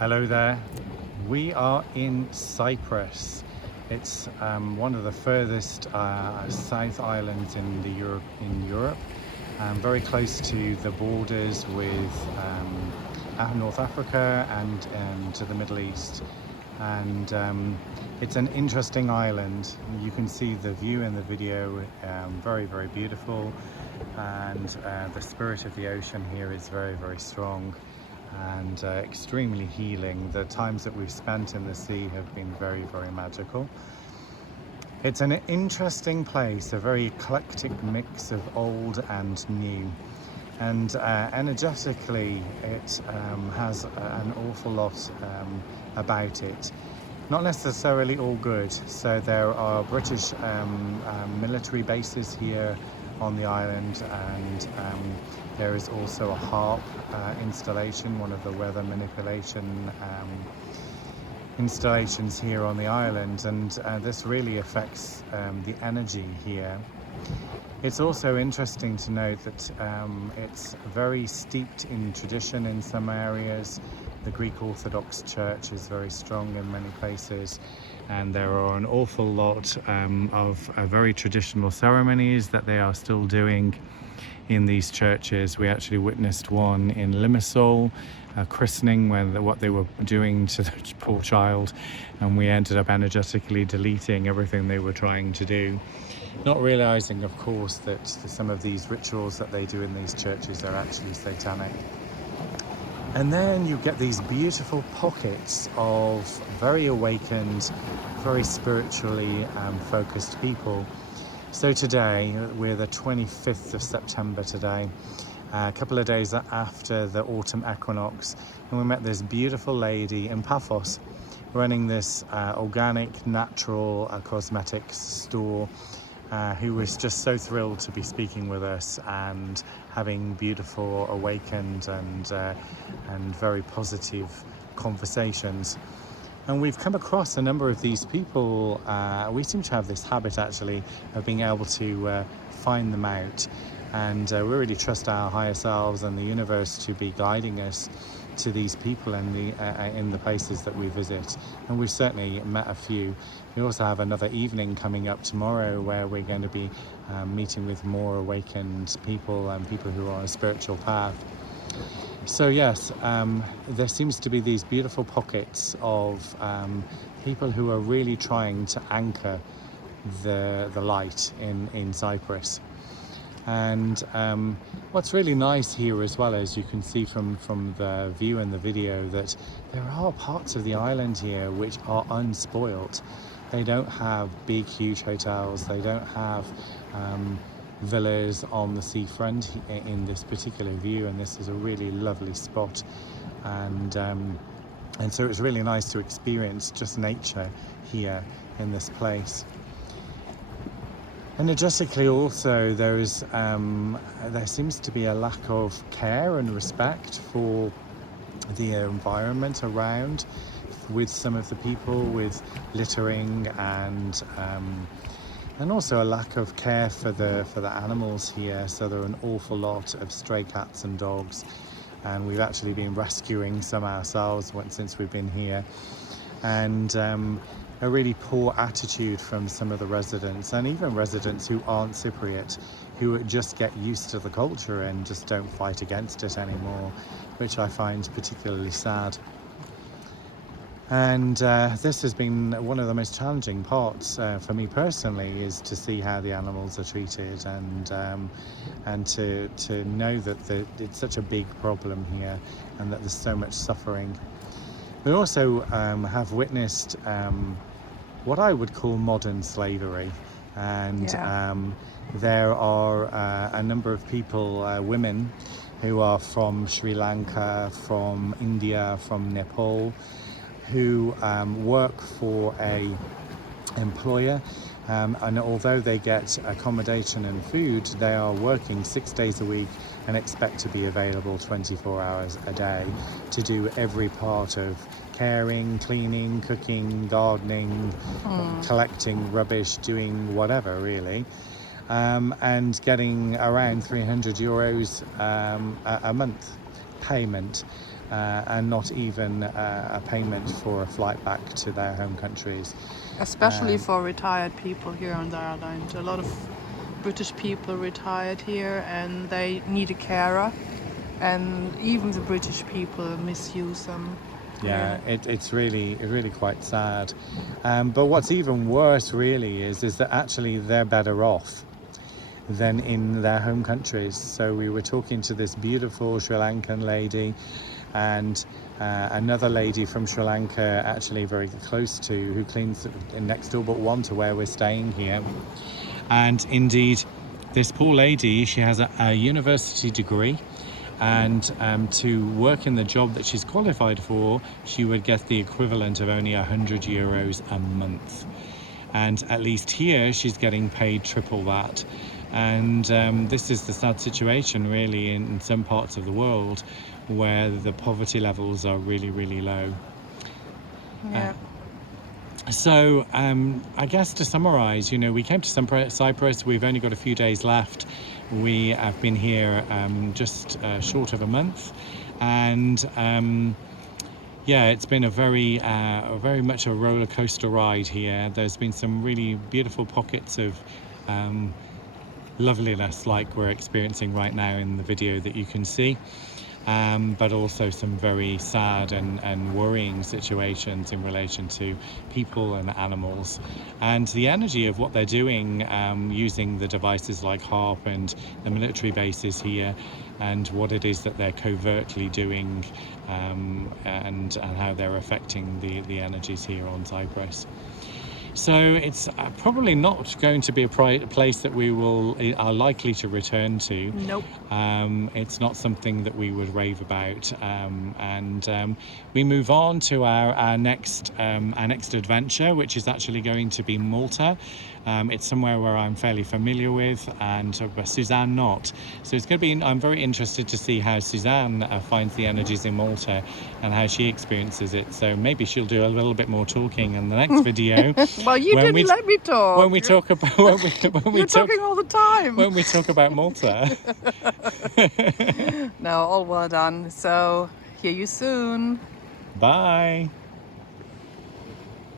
Hello there. We are in Cyprus. It's one of the furthest South islands in Europe, very close to the borders with North Africa and to the Middle East. And it's an interesting island. You can see the view in the video, very, very beautiful. And the spirit of the ocean here is very, very strong and extremely healing. The times that we've spent in the sea have been very, very magical. It's an interesting place, a very eclectic mix of old and new. And energetically, it has an awful lot about it. Not necessarily all good. So there are British military bases here on the island, and there is also a harp installation, one of the weather manipulation installations here on the island, and this really affects the energy here. It's also interesting to note that it's very steeped in tradition in some areas. The Greek Orthodox Church is very strong in many places, and there are an awful lot of very traditional ceremonies that they are still doing in these churches. We actually witnessed one in Limassol, a christening, where what they were doing to the poor child, and we ended up energetically deleting everything they were trying to do, not realizing, of course, that some of these rituals that they do in these churches are actually satanic. And then you get these beautiful pockets of very awakened, very spiritually focused people. So today, we're the 25th of September today, a couple of days after the autumn equinox, and we met this beautiful lady in Paphos running this organic, natural cosmetics store, who was just so thrilled to be speaking with us and having beautiful, awakened and very positive conversations. And we've come across a number of these people. We seem to have this habit actually of being able to find them out, and we really trust our higher selves and the universe to be guiding us to these people and in the places that we visit. And we've certainly met a few. We also have another evening coming up tomorrow where we're going to be meeting with more awakened people and people who are on a spiritual path. So yes, there seems to be these beautiful pockets of people who are really trying to anchor the light in Cyprus. And what's really nice here as well, as you can see from the view in the video, that there are parts of the island here which are unspoilt. They don't have big, huge hotels. They don't have villas on the seafront in this particular view, and this is a really lovely spot. And so it's really nice to experience just nature here in this place. Energetically also, there seems to be a lack of care and respect for the environment around, with some of the people, with littering and also a lack of care for the animals here. So there are an awful lot of stray cats and dogs, and we've actually been rescuing some ourselves since we've been here. And a really poor attitude from some of the residents, and even residents who aren't Cypriot, who just get used to the culture and just don't fight against it anymore, which I find particularly sad. And this has been one of the most challenging parts for me personally, is to see how the animals are treated, and to know that it's such a big problem here and that there's so much suffering. We also have witnessed what I would call modern slavery, and there are a number of people, women, who are from Sri Lanka, from India, from Nepal, who work for a employer, and although they get accommodation and food, they are working 6 days a week and expect to be available 24 hours a day to do every part of caring, cleaning, cooking, gardening, collecting rubbish, doing whatever really, and getting around €300 a month payment. and not even a payment for a flight back to their home countries. Especially for retired people here on the island. A lot of British people retired here and they need a carer, and even the British people misuse them. Yeah, it's really quite sad. But what's even worse really is that actually they're better off than in their home countries. So we were talking to this beautiful Sri Lankan lady and another lady from Sri Lanka, actually very close to, who cleans next door but one to where we're staying here. And indeed, this poor lady, she has a university degree, and to work in the job that she's qualified for, she would get the equivalent of only €100 a month. And at least here, she's getting paid triple that. And this is the sad situation really in some parts of the world where the poverty levels are really low. Yeah. So I guess to summarize, we came to Cyprus. We've only got a few days left. We have been here just short of a month, and yeah, it's been a very much a roller coaster ride here. There's been some really beautiful pockets of loveliness like we're experiencing right now in the video that you can see, but also some very sad and worrying situations in relation to people and animals, and the energy of what they're doing using the devices like HARP and the military bases here, and what it is that they're covertly doing, and how they're affecting the energies here on Cyprus. So it's probably not going to be a place that we are likely to return to. Nope. It's not something that we would rave about, and we move on to our next adventure, which is actually going to be Malta. It's somewhere where I'm fairly familiar with, and Susanne not. So it's going to be. I'm very interested to see how Susanne finds the energies in Malta and how she experiences it. So maybe she'll do a little bit more talking in the next video. Well, you didn't let me talk. When we talk about You're talking all the time. When we talk about Malta. No, all well done. So hear you soon. Bye.